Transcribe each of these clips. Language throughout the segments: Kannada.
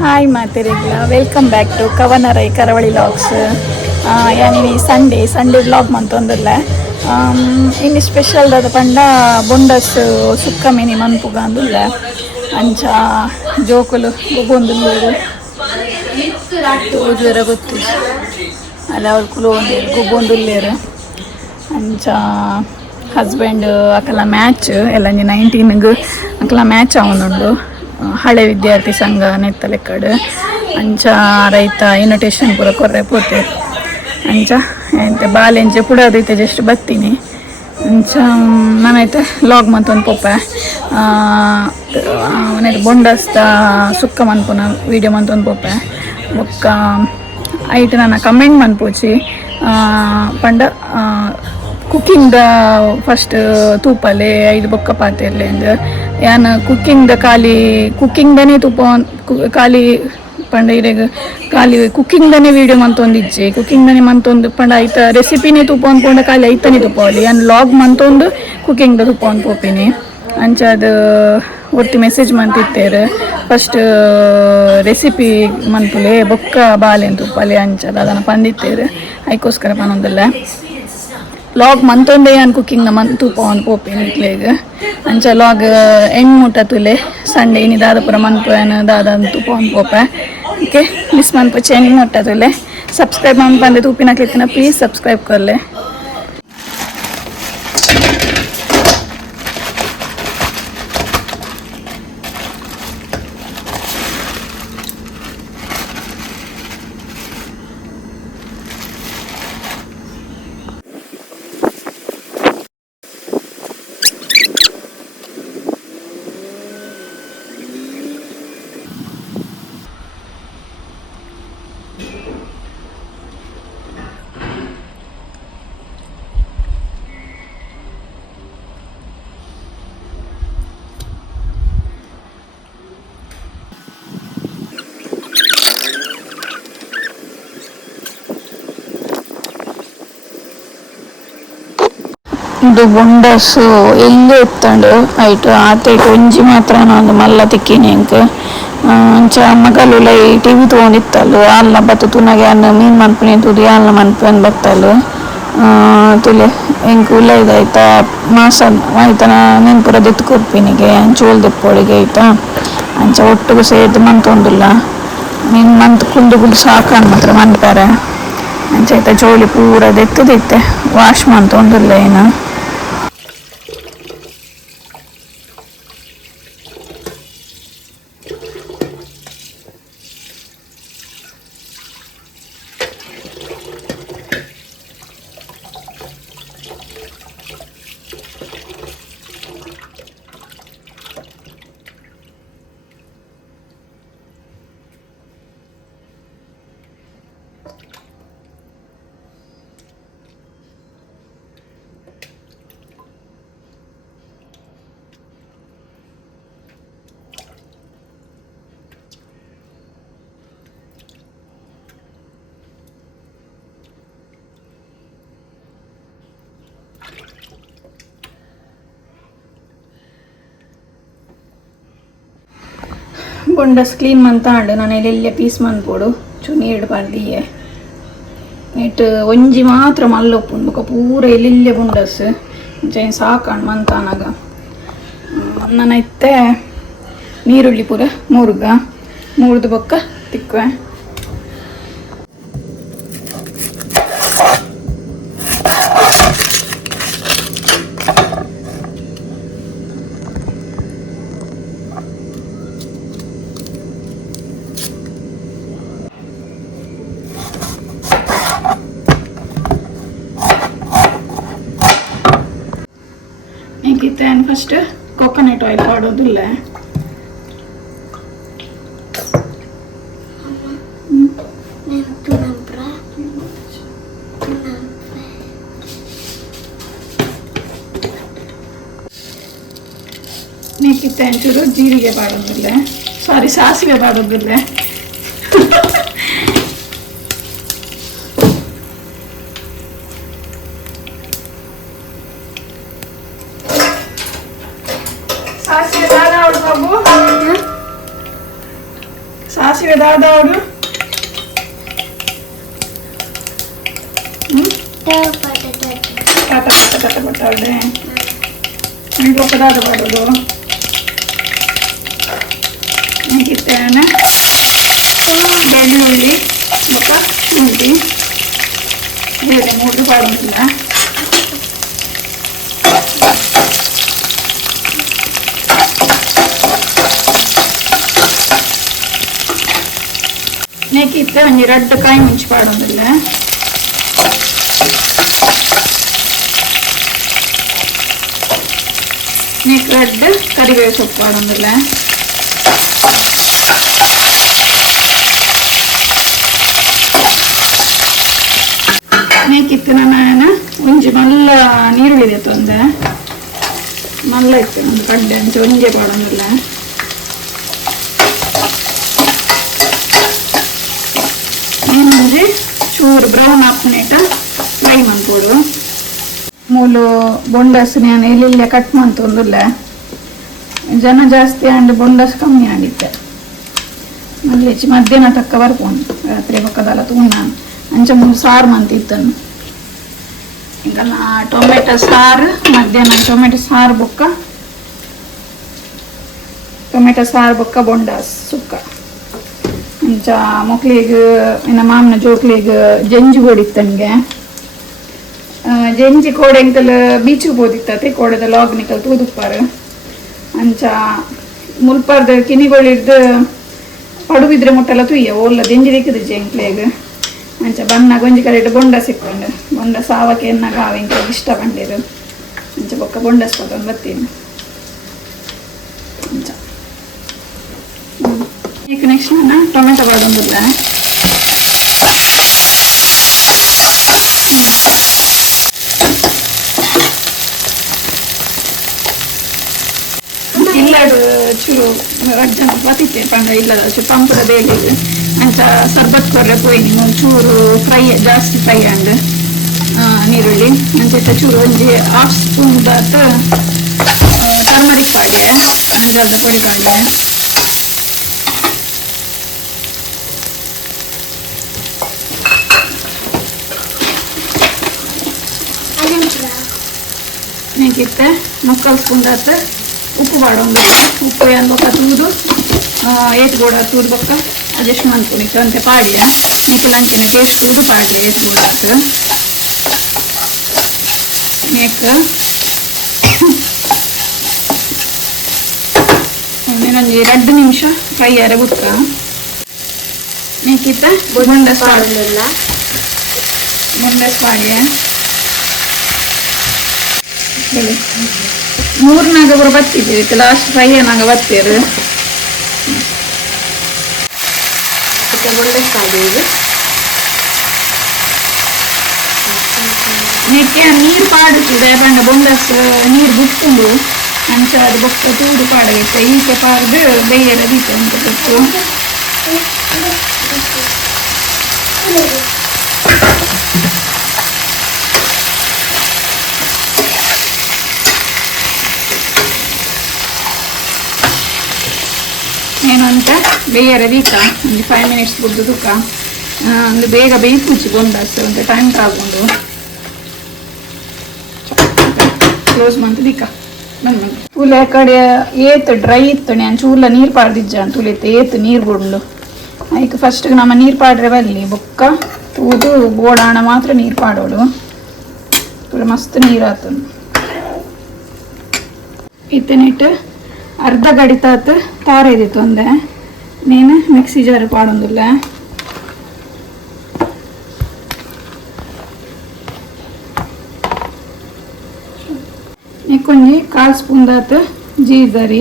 ಹಾಯ್ ಮಾತೆರೆಗ್ಲ ವೆಲ್ಕಮ್ ಬ್ಯಾಕ್ ಟು ಕವನರೈ ಕರಾವಳಿ ಲಾಗ್ಸ್. ಯಾನಿ ಸಂಡೇ ವ್ಲಾಗ್ ಮಂತೊಂದುಲ್ಲೆ ಇನ್ನು ಸ್ಪೆಷಲ್ ದಾದ ಪಂಡ ಬೊಂಡಸ್ ಸುಕ್ಕ ಮಿನಿ ಮನ್ಪುಗ ಅಂದುಲ್ಲೆ ಅಂಚ ಜೋಕುಲು ಗೊಬ್ಬೊಂದುಲ್ಲೆರ್ ಓದುವೆರ ಗೊತ್ತು ಅಲ್ಲ ಅವ್ರು ಕುಲು ಗೊಬ್ಬೊಂದುಲ್ಲೆರ್ ಅಂಚ ಹಸ್ಬೆಂಡ್ ಅಕಲ ಮ್ಯಾಚ್ ಎಲ್ಲ 19ಗೆ ಅಕಲ ಮ್ಯಾಚ್ ಆವೊಂದುಂಡು ಹಳೆ ವಿದ್ಯಾರ್ಥಿ ಸಂಘ ನೆತ್ತಲೆಕ್ಕಡ್ ಅಂಚ ರೈತ ಇನ್ವಿಟೇಷನ್ ಪೂರ ಕೊರ್ರೆ ಪೋತೆ ಅಂಚ ಎಂತ ಬಾಲೆಂಚ ಪುಡದೈತೆ ಜಸ್ಟ್ ಬತ್ತೀನಿ ಅಂಚ ನಾನೈತೆ ಲಾಗ್ ಮಂತೊಂದು ಪೋಪೆ ಅವನೈತೆ ಬೊಂಡಸ್ತ ಸುಕ್ಕ ಮನ್ಪುನ ವೀಡಿಯೋ ಮಂತೊಂದು ಪೋಪೆ ಬೊಕ್ಕ ಐಟ್ ನನ್ನ ಕಮೆಂಟ್ ಮನ್ಪೋಚಿ ಪಂಡ ಕುಕ್ಕಿಂಗ್ ಫಸ್ಟ್ ತೂಪಲೆ ಐದು ಬೊಕ್ಕ ಪಾತೆರ್ಲೆ ಅಂದ್ ಯಾನ್ ಕುಕ್ಕಿಂಗ್ದನೇ ತೂಪ ಖಾಲಿ ಪಂಡ ಇರೆಗ್ ಖಾಲಿ ಕುಕ್ಕಿಂಗ್ದನೇ ವೀಡಿಯೋ ಮಂತೊಂದಿಜ್ಜೆ ಕುಕ್ಕಿಂಗ್ದನೇ ಮಂತೊಂದು ಪಂಡ ಐತ ರೆಸಿಪಿನೇ ತೂಪ ಅಂದ್ಕೊಂಡ ಖಾಲಿ ಐತನೇ ತೂಪವಲಿ ಯಾನ್ ಲಾಗ್ ಮಂತೊಂದು ಕುಕ್ಕಿಂಗ್ದ ತೂಪ ಅಂದ್ ಪೋಪಿನಿ ಅಂಚ ಅದು ಒಟ್ಟು ಮೆಸೇಜ್ ಮಂತಿತ್ತೇರು ಫಸ್ಟ್ ರೆಸಿಪಿ ಮನ್ಪುಲೆ ಬೊಕ್ಕ ಬಾಲೆನ್ ತೂಪಲೆ ಅಂಚದ ಅದನ್ನು ಪಂದಿತ್ತೇರು ಅದಕ್ಕೋಸ್ಕರ ಪನೊಂದಿಲ್ಲ ಲಾಗ್ ಮಂತೊಂದೇ ಯಾನ್ ಕುಕ್ಕಿಂಗ್ ತೂಪ ಒಂದು ಪೋಪಿನ ಇಟ್ಲೇಗ ಅಂಚ ಲಾಗ್ ಎಂಡ್ ಮುಟ್ಟತುಲೆ ಸಂಡೇ ಇನಿ ದಾದ ಪುರ ಮನ್ಪುನ ದಾದ ತೂಪ ಒಂದು ಪೋಪೆ ಓಕೆ ಮಿಸ್ ಮನ್ಪುಚ್ಚೆ ಎಂಡ್ ಮುಟ್ಟತುಲೆ ಸಬ್ಸ್ಕ್ರೈಬ್ ಮನ್ಪಂದೆ ತೂಪಿನ ಕ್ಲಿಕ್ಕಿನ ಪ್ಲೀಸ್ ಸಬ್ಸ್ಕ್ರೈಬ್ ಕೊರ್ಲೆ. ಇದು ಬೊಂಡಸು ಎಲ್ಲಿ ಎತ್ತಂಡು ಆಯ್ತು ಆತೈಟು ಒಂಜಿ ಮಾತ್ರ ಒಂದು ಮಲ್ಲ ತಿಕ್ಕಿನಿ ಅಂಕ ಅಂಚ ಮಗಲು ಲೈ ಟಿವಿ ತೊಗೊಂಡಿತ್ತಲು ಆಲ್ನ ಬತ್ತು ತುನಗೆ ಅನ್ನ ಮೀನು ಮನ್ಪುನಿ ತುದಿ ಆಲ್ನ ಮನ್ಪನ್ ಬತ್ತಲು ತುಲೆ ಎಂಕ್ ಉಳ್ಳೈದು ಆಯ್ತಾ ಮಾಸ ಆಯ್ತನ ಮೀನು ಪೂರ ದೆತ್ತು ಕೊರ್ಪಿನಿಗೆ ಅಂಚೋಲ್ ದೆಪ್ಪೊಳಿಗೆ ಆಯ್ತಾ ಅಂಚ ಒಟ್ಟಿಗೆ ಸೇದು ಮಂತೊಂದುಲ್ಲ ಮೀನು ಮಂತ್ ಕುಂದು ಸಾಕಂಡು ಮಾತ್ರ ಮನ್ಪಾರೆ ಅಂಚ ಆಯ್ತಾ ಜೋಳಿ ಪೂರ ದೆತ್ತದಿತ್ತೆ ವಾಶ್ ಮಂತೊಂದುಲ್ಲ ಏನು. ಬೊಂಡಸ್ ಕ್ಲೀನ್ ಮಂತಾಂಡು ನಾನು ಎಲ್ಲೆಲ್ಲ ಪೀಸ್ ಮನ್ಪೋಡು ಚೂನಿ ಇಡ್ಬಾರ್ದಿಯೇ ನೆಟ್ ಒಂಜಿ ಮಾತ್ರ ಮಲ್ಲೊಪ್ಪುಂಡು ಬೊಕ ಪೂರ ಎಲ್ಲೆಲ್ಲ ಬೊಂಡಸ್ ಜೈನ್ ಸಾಕಾಂಡು ಮಂತಾನಾಗ ನಾನೈತೆ ನೀರುಳ್ಳಿ ಪೂರ ಮೂರ್ದು ಬೊಕ್ಕ ತಿಕ್ಕುವೆ ಕಿತ್ತೇನು ಫಸ್ಟ್ ಕೊಕೊನಟ್ ಆಯಿಲ್ ಮಾಡೋದಿಲ್ಲ ನೀಕಿತ್ತೆ ಒಂಚೂರು ಜೀರಿಗೆ ಮಾಡೋದಿಲ್ಲ ಸಾಸಿವೆ ಮಾಡೋದಿಲ್ಲ ಸಾಸಿವೆ ದಾದವಡು ಕಟ್ಟಪಟ್ಟೆ ಇಂకొక దాకా పడదు ఇంకితేనే ಬೆಳ್ಳುಳ್ಳಿ ఒక ಶುಂಠಿ ಬೇರೆ ಮೂರು ಪಡೋದಿಲ್ಲ నేకిತ್ತೆ ಒಂಜಿ 2 ಕಾಯಿ ಮುಂಚಿ ಪಡೋದಿಲ್ಲ नेक रेड करिवेव सोप्पु आडोंदिल्ल नेक इत्तु नान ಒಂಜಿ ಮಲ್ಲ ನೀರುಳ್ಳಿ ದೆತ್ತೊಂದೆ ಮಲ್ಲ ಇತ್ತು ಒಂದು ಕಡ್ಡೆ ಅಂಚ ಒಂಜೆ ಪಾಡೋಂದಿಲ್ಲ ನೀನೊಂಜಿ ಚೂರು ಬ್ರೌನ್ ಆಪುನೇಟ ಫ್ರೈ ಮನ್ಪೋಡು ಮೂಲು ಬೊಂಡಸ್ ನಾನು ಎಲ್ಲಿ ಕಟ್ ಮಂತೊಂದುಲ್ಲ ಜನ ಜಾಸ್ತಿ ಆಂಡ್ ಬೊಂಡಸ್ ಕಮ್ಮಿ ಆಗಿತ್ತೆ ಅಲ್ಲಿ ಮಧ್ಯಾಹ್ನ ತಕ್ಕ ಬರ್ಕೊಂಡು ರಾತ್ರಿ ಪಕ್ಕದಲ್ಲ ತಗೊಂಡು ನಾನು ಅಂಚೆ ಮೂರು ಸಾರು ಮಂತಿತ್ತನು ಈಗ ಟೊಮೆಟೊ ಸಾರು ಮಧ್ಯಾಹ್ನ ಟೊಮೆಟೊ ಸಾರು ಬೊಕ್ಕ ಬೊಂಡಸ್ ಸುಕ್ಕ ಅಂಚ ಮಕ್ಳಿಗೆ ಇನ್ನು ಮಾಮನ ಜೋಕ್ಲಿಗೆ ಜಂಜಿ ಹೊಡಿತನ್ಗೆ ಜಂಜಿ ಕೋಡೆ ಎಂಕಲ್ ಬೀಚ್ಗೆ ಹೋದಿತ್ತತೆ ಕೋಡೆದ ಲಾಗ್ ನಿಕಲ್ ತೂದುಪ್ಪಾರು ಅಂಚ ಮುಲ್ಪಾರ್ದ ಕಿನಿಗಳಿರ್ದು ಪಡುಬಿದ್ರೆ ಮುಟ್ಟೆಲ್ಲ ತುಯ್ಯ ಓಲ್ಲ ಜಂಜಿ ದಿಕ್ಕದು ಜಂಕ್ಲೇಗ ಅಂಚ ಬಣ್ಣ ಗೊಂಜಿ ಕರೆಕ್ಟ್ ಬೊಂಡ ಸಿಕ್ಕೊಂಡು ಬೊಂಡ ಸಾವಕ್ಕೆ ಎನ್ನಾಗ ಅವೆಂಕ ಇಷ್ಟ ಬಂದಿರು ಅಂಚ ಬೊಕ್ಕ ಬೊಂಡಸ್ ಕೊಟ್ಟು ಬರ್ತೀನಿ ಅಂಚ ಈಗ ನೆಕ್ಸ್ಟ್ ನಾನು ಟೊಮೆಟೊ ಬಾಡೊಂದಿಲ್ಲ ಇಲ್ಲಡು ಚೂರು ರಜ್ಜನ ಬತ್ತಿತ್ತೆ ಪಂಡ ಇಲ್ಲದ ಚೂರು ಪಂಪುದ ಬೇಗ ಅಂಚ ಸರ್ಬತ್ ಕೊರ್ರೆ ಪೋಯಿ ನೀವು ಚೂರು ಫ್ರೈ ಜಾಸ್ತಿ ಫ್ರೈ ಅಂಡ್ ನೀರುಳ್ಳಿ ಅಂಚ ಚೂರು ಒಂಜಿ 1/2 ಸ್ಪೂನ್ ದಾತ ಟರ್ಮರಿಕ್ ಪಾಡ್ಯ ಅಂಜದ ಪೊಡಿ ಪಾಡ್ಯ ನೀಕಿತ್ತೆ 3/4 ಸ್ಪೂನ್ ದಾತ ಉಪ್ಪು ಬಾಡೋಂದು ಉಪ್ಪು ಏನು ಬೊಕ್ಕ ತೂದು ಏತ್ ಗೋಡ ತೂದು ಬೊಕ್ಕ ಅಡ್ಜಸ್ಟ್ ಮಾಡ್ಕೊಂಡಿತ್ತು ಅಂತೆ ಪಾಡಿಯ ನೀಕೆ ಲಂಚಿನ ಟೇಸ್ಟ್ ತೂದು ಪಾಡಲಿ ಏತ್ ಗೋಡ ಆತು ನೀಕ ಇನ್ನೊಂದು 2 ನಿಮಿಷ ಫ್ರೈ ಆರೆ ಬುಕ್ಕ ನೀಕಿತ್ತ ಬೊಂಡಸ್ ಪಾಡಲಿಲ್ಲ ಬೊಂಡಸ್ ಪಾಡಿಯ ಹೇಳಿ 3 ನಾಗ ಬರೋ ಬತ್ತಿದ್ದೀವಿ ಲಾಸ್ಟ್ ಫ್ರೈ ನಾಗ ಬತ್ತೀರು ನೆಕ್ಕೆ ನೀರು ಪಾಡುತ್ತಿದೆ ಪಂಡ ಬೊಂಡಸ್ ನೀರು ಬಿಟ್ಟು ಅಂಚ ಅದು ಬೊಕ್ಕ ತೂಡು ಪಾಡಬೇಕು ಈಕೆ ಪಾಡ್ದು ಬೇಯರ ದೀಪ ಅಂತ ಗೊತ್ತು ಏನು ಅಂತ ಬೇಯರ ದೀಕ ಒಂದು 5 ಮಿನಿಟ್ಸ್ ಬಿದ್ದು ತುಕ್ಕ ಒಂದು ಬೇಗ ಬೇಯ್ಪುಚ್ಚಿ ಬೊಂಡಸ್ ಒಂದು ಟೈಮ್ ತಗೊಂಡು ಕ್ಲೋಸ್ ಮಂತ್ ದೀಕ ಬಂದು ತೂಲ ಕಡೆ ಏತ್ ಡ್ರೈ ಇತ್ತು ನಾನು ಚೂಲ ನೀರು ಪಾಡ್ದಿಜ್ಜ ತೂಲಿತ್ತು ಏತ್ ನೀರು ಬಿಡ್ಲು ಅದಕ್ಕೆ ಫಸ್ಟ್ಗೆ ನಮ್ಮ ನೀರು ಪಾಡ್ರೆ ಬರಲಿ ಬೊಕ್ಕ ತೂದು ಗೋಡಾಣ ಮಾತ್ರ ನೀರು ಪಾಡೋಳು ತೂಲ ಮಸ್ತ್ ನೀರು ಆತು ಇತ್ತನಿಟ್ಟು ಅರ್ಧ ಗಡಿತಾತ್ ತಾರೇದಿತ್ತು ಒಂದೆ ನೀನು ಮಿಕ್ಸಿ ಜಾರ್ ಪಾಡೊಂದಿಲ್ಲ ಕೊಂಜಿ 1/4 ಸ್ಪೂನ್ ದಾತ್ ಜೀರಿಗೆ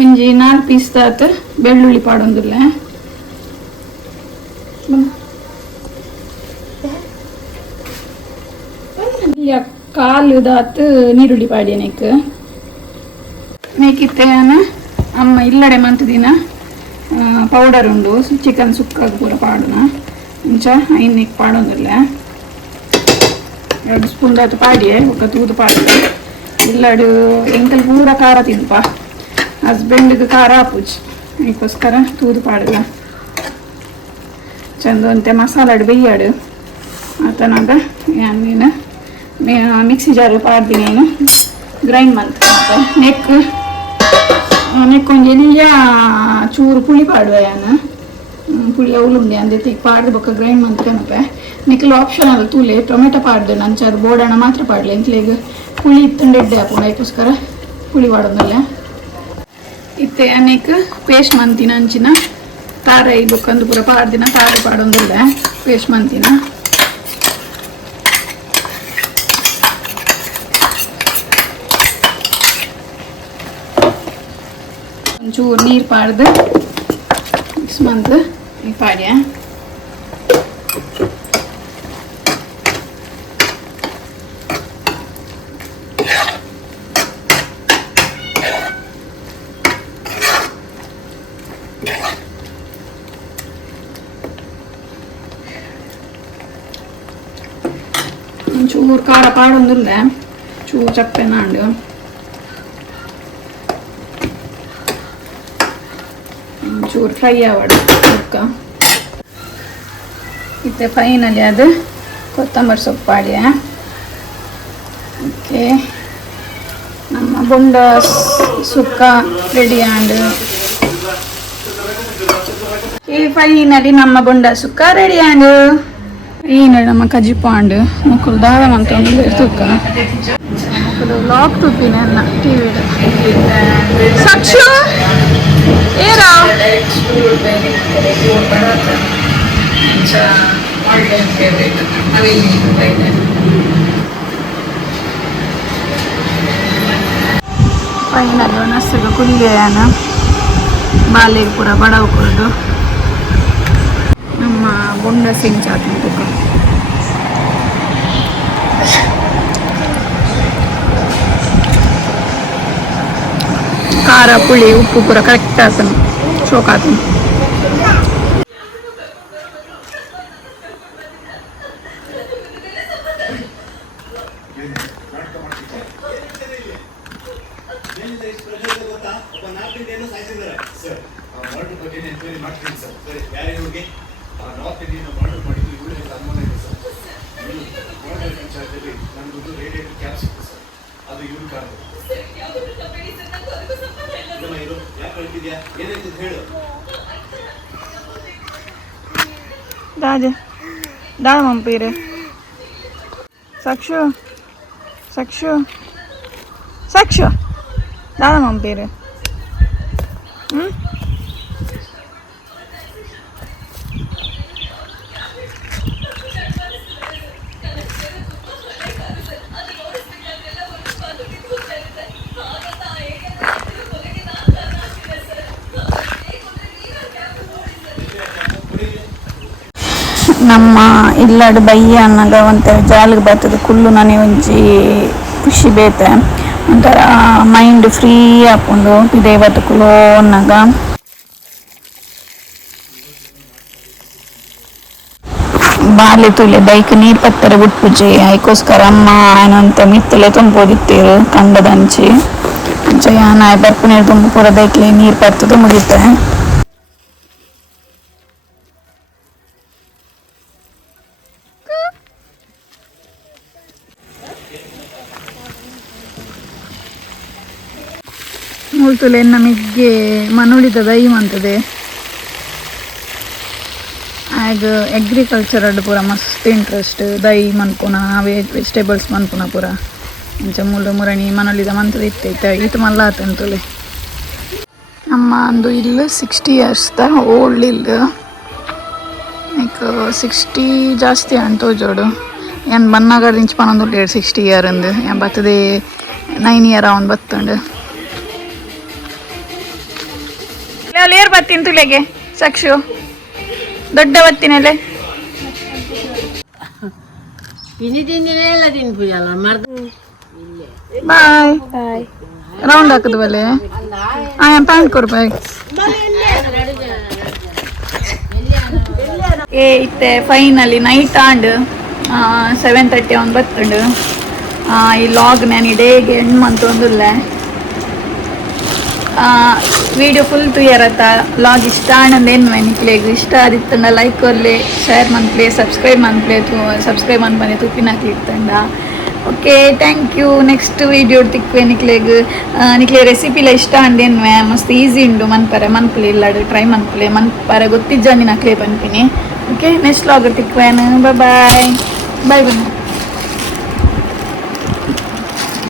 ಒಂಜಿ 4 ಪೀಸ್ ದಾತ್ ಬೆಳ್ಳುಳ್ಳಿ ಪಾಡೊಂದಿಲ್ಲ ಈಗ ಕಾಲು ದಾತ್ ನೀರುಳ್ಳಿ ಪಾಡಿ ನೆಕ್ ಮೇಕಿತ್ತೆ ಅಮ್ಮ ಇಲ್ಲಡೆ ಮಂತ್ ದಿನ ಪೌಡರ್ ಉಂಡು ಚಿಕನ್ ಸುಕ್ಕಾಗ ಪೂರ ಪಾಡುನ ಇಂಚ ಐನ್ನಿಕ್ ಪಾಡೊಂದಿಲ್ಲ 2 ಸ್ಪೂನ್ ದಾತ್ ಪಾಡಿಯೆ ಒಕ್ಕ ತೂದು ಪಾಡಿ ಇಲ್ಲಡು ಎಂಕಲ್ ಪೂರ ಖಾರ ತಿನ್ಪ ಹಸ್ಬೆಂಡ್ಗೆ ಖಾರ ಆಪುಜಿ ಅದಕ್ಕೋಸ್ಕರ ತೂದು ಪಾಡಲ್ಲ ಚಂದ ಅಂತೆ ಮಸಾಲಾಡು ಬೇಯ್ಯಾಡು ಆತನಾಗ ನೀನು ಮಿಕ್ಸಿ ಜಾರು ಪಾಡ್ದಿ ನೀನು ಗ್ರೈಂಡ್ ಮಂತ್ ನೆಕ್ ಒಂಜೆಲಿಯ ಚೂರು ಪುಳಿ ಪಾಡುವ ಯಾನು ಪುಳಿ ಅವಲುಂಡೆ ಅಂದೆ ಪಾಡ್ದು ಬೊಕ್ಕ ಗ್ರೈಂಡ್ ಮಂತ್ ಕನಪೆ ನಿಕ್ಲು ಆಪ್ಷನಲ್ ತೂಲೆ ಟೊಮೆಟೊ ಪಾಡ್ದು ನಂಚಾರು ಬೋಡಣ ಮಾತ್ರ ಪಾಡ್ಲಿ ಎಂಕ್ಲೆಗ್ ಪುಳಿ ಇತ್ತಂಡೆಡ್ಡೆ ಹಾಕೊಂಡು ಅದಕ್ಕೋಸ್ಕರ ಪುಳಿ ಪಾಡೋದಲ್ಲ ಇತ್ತೆ ಅನೇಕ ಪೇಸ್ಟ್ ಮಂತಿನ ಅಂಚಿನ ತಾರೆ ಬೊಕ್ಕಂದು ಪೂರ ಪಾಡ್ದಿನ ತಾರೆ ಪಾಡೊಂದಿಲ್ಲ ಪೇಸ್ಟ್ ಮಂತಿನ ಒಂಚೂರು ನೀರು ಪಾಡ್ದು ಮಿಕ್ಸ್ ಮಂತ್ ಪಾಡ್ಯ ಚೂರು ಖಾರ ಪಾಡೊಂದಿಲ್ಲ ಚೂರು ಚಪ್ಪೆ ನಾಂಡು ಚೂರು ಫ್ರೈ ಆವಾಡು ಬುಕ್ಕ ಇತ್ತೆ ಫೈನಲಿ ಅದು ಕೊತ್ತಂಬರಿ ಸೊಪ್ಪು ಪಾಡ್ಯ ಓಕೆ ನಮ್ಮ ಬೊಂಡ ಸುಕ್ಕ ರೆಡಿ ಆಂಡು ಫೈನಲಿ ನಮ್ಮ ಬೊಂಡ ಸುಕ್ಕ ರೆಡಿ ಆಂಡು ಏನು ನಮ್ಮ ಕಜ್ಜಿ ಪಾಂಡು ಮಕ್ಕಳು ದಾದ ಅಂತ ಒಂದು ಸುಕ್ಕ ಮಕ್ಕಳು ಲಾಕ್ ತುಪ್ಪಿನ ಟಿ ವಿ ಸಾಕ್ಷು ಏರಾ ಫೈನಲ್ ನಸ್ಗ ಕುಲ್ಲಿಯನ ಬಾಲೆಗೆ ಪೂರ ಬಡವು ಕೊಡೋದು ನಮ್ಮ ಬೊಂಡ ಸಿಂಚಾತಿ ತುಕ ಖಾರ ಪುಳಿ ಉಪ್ಪು ಪೂರ ಕರೆಕ್ಟ್ ಆತನು ಶೋಕ್ ಆತನು ದಾದ ಮಂಪೀರು ಸಾಕ್ಷು ಸಾಕ್ಷು ಸಾಕ್ಷು ದಾದ ಮಂಪೀರು ನಮ್ಮ ಇಲ್ಲಡು ಬಯ್ಯ ಅನ್ನಗ ಒಂಥರ ಜಾಲಿಗೆ ಬರ್ತದೆ ಕುಲ್ಲು ನನಗೆ ಒಂಚಿ ಖುಷಿ ಬೇತೆ ಒಂಥರ ಮೈಂಡ್ ಫ್ರೀ ಹಾಕೊಂಡು ಇದೇ ಬದುಕುಲು ಅನ್ನಗ ಬಾಲ್ಯ ತುಲೆ ಬೈಕ್ ನೀರು ಪತ್ತರ ಬಿಟ್ಪುಜಿ ಅದಕ್ಕೋಸ್ಕರ ಅಮ್ಮ ಏನಂತ ಮಿತ್ತಲೆ ತುಂಬೋದಿತ್ತೇರು ಕಂಡದಂಚಿ ಜಯ ನಾಯಿ ಬರ್ಪು ನೀರು ತುಂಬ ಪೂರ ಬೈಕ್ಲಿ ನೀರು ಪತ್ತದು ಮುಗಿತೆ ಮುಳ್ತುಲೆ ನಮಗೆ ಮನುಳಿದ ದೈ ಮಂತದೆ ಆಗ ಅಗ್ರಿಕಲ್ಚರ್ ಅಡ್ ಪೂರ ಮಸ್ತ್ ಇಂಟ್ರೆಸ್ಟ್ ದೈ ಮನ್ಪುನ ವೆಜಿಟೇಬಲ್ಸ್ ಮನ್ಪುನ ಪೂರ ಇಂಚ ಮುಳ್ಳು ಮುರಣಿ ಮನುಳಿದ ಮಂತದ ಇತ್ತೈತೆ ಈತ ಮಲ್ಲ ಆತಂತುಲೆ ನಮ್ಮ ಒಂದು ಇಲ್ಲು 60 years ಓಲ್ಡ್ ಇಲ್ಲು ಲೈಕ್ 60 ಜಾಸ್ತಿ ಅಂಟು ಜೋಡು ಏನು ಬನ್ನಾಗ ಇಂಚು ಪನೊಂದು 60 year ಅಂದು ಏನು ಬರ್ತದೆ 9 year ಅವನು ಬತ್ತಂಡು ಲೇರ್ ಬತ್ತೀನಿ ತುಲೆಗೆ ಸಾಕ್ಷು ದೊಡ್ಡ ಬತ್ತಿನಲ್ಲೇ ತಿಂಡಿ ತಿಂದಿನೇ ಎಲ್ಲ ತಿನ್ಪುಜಲ್ಲ ಮರ್ದ ಬಾಯ್ ರೌಂಡ್ ಹಾಕದು ಬಲೆ ಪ್ಯಾಂಟ್ ಕೊಡ್ಬೇಕು ಏ ಇತ್ತೆ ಫೈನಲಿ ನೈಟ್ ಆಂಡ್ 7:30 ಅವ್ನು ಬತ್ತುಂಡು ಈ ಲಾಗ್ ನಾನು ಇಡೇಗೆ ಹೆಣ್ಣು ಮಂತೊಂದುಲ್ಲ ವಿಡಿಯೋ ಫುಲ್ ಕ್ಲಿಯರ್ ಆತ ಲಾಗ್ ಇಷ್ಟ ಆನಂದೇನು ನಿಕ್ಲೇಗ್ ಇಷ್ಟ ಆದಿತ್ತಂಡ ಲೈಕ್ ಕೊರ್ಲೆ ಶೇರ್ ಮನ್ಪ್ಲೆ ಸಬ್ಸ್ಕ್ರೈಬ್ ಮನ್ಪನೆ ತುಪ್ಪಿನಾಕ್ಲಿ ಇತ್ತಂಡ okay thank you next video ತಿಕ್ವೆ ನಿಕ್ಲೆ ರೆಸಿಪಿಲ ಇಷ್ಟ ಅಂದೇನು ಮಸ್ತ್ ಈಸಿ ಉಂಡು ಮನ್ಪಲೆ ಇಲ್ಲಾಡು ಟ್ರೈ ಮನ್ಪರೆ ಗೊತ್ತಿಜ್ಜಂದಿ ನಕ್ಲೆ ಪನ್ಪಿನಿ ಓಕೆ ನೆಕ್ಸ್ಟ್ ಲಾಗ್ ತಿಕ್ವೇನು ಬಾಯ್ ಬಾಯ್ ಬಾಯ್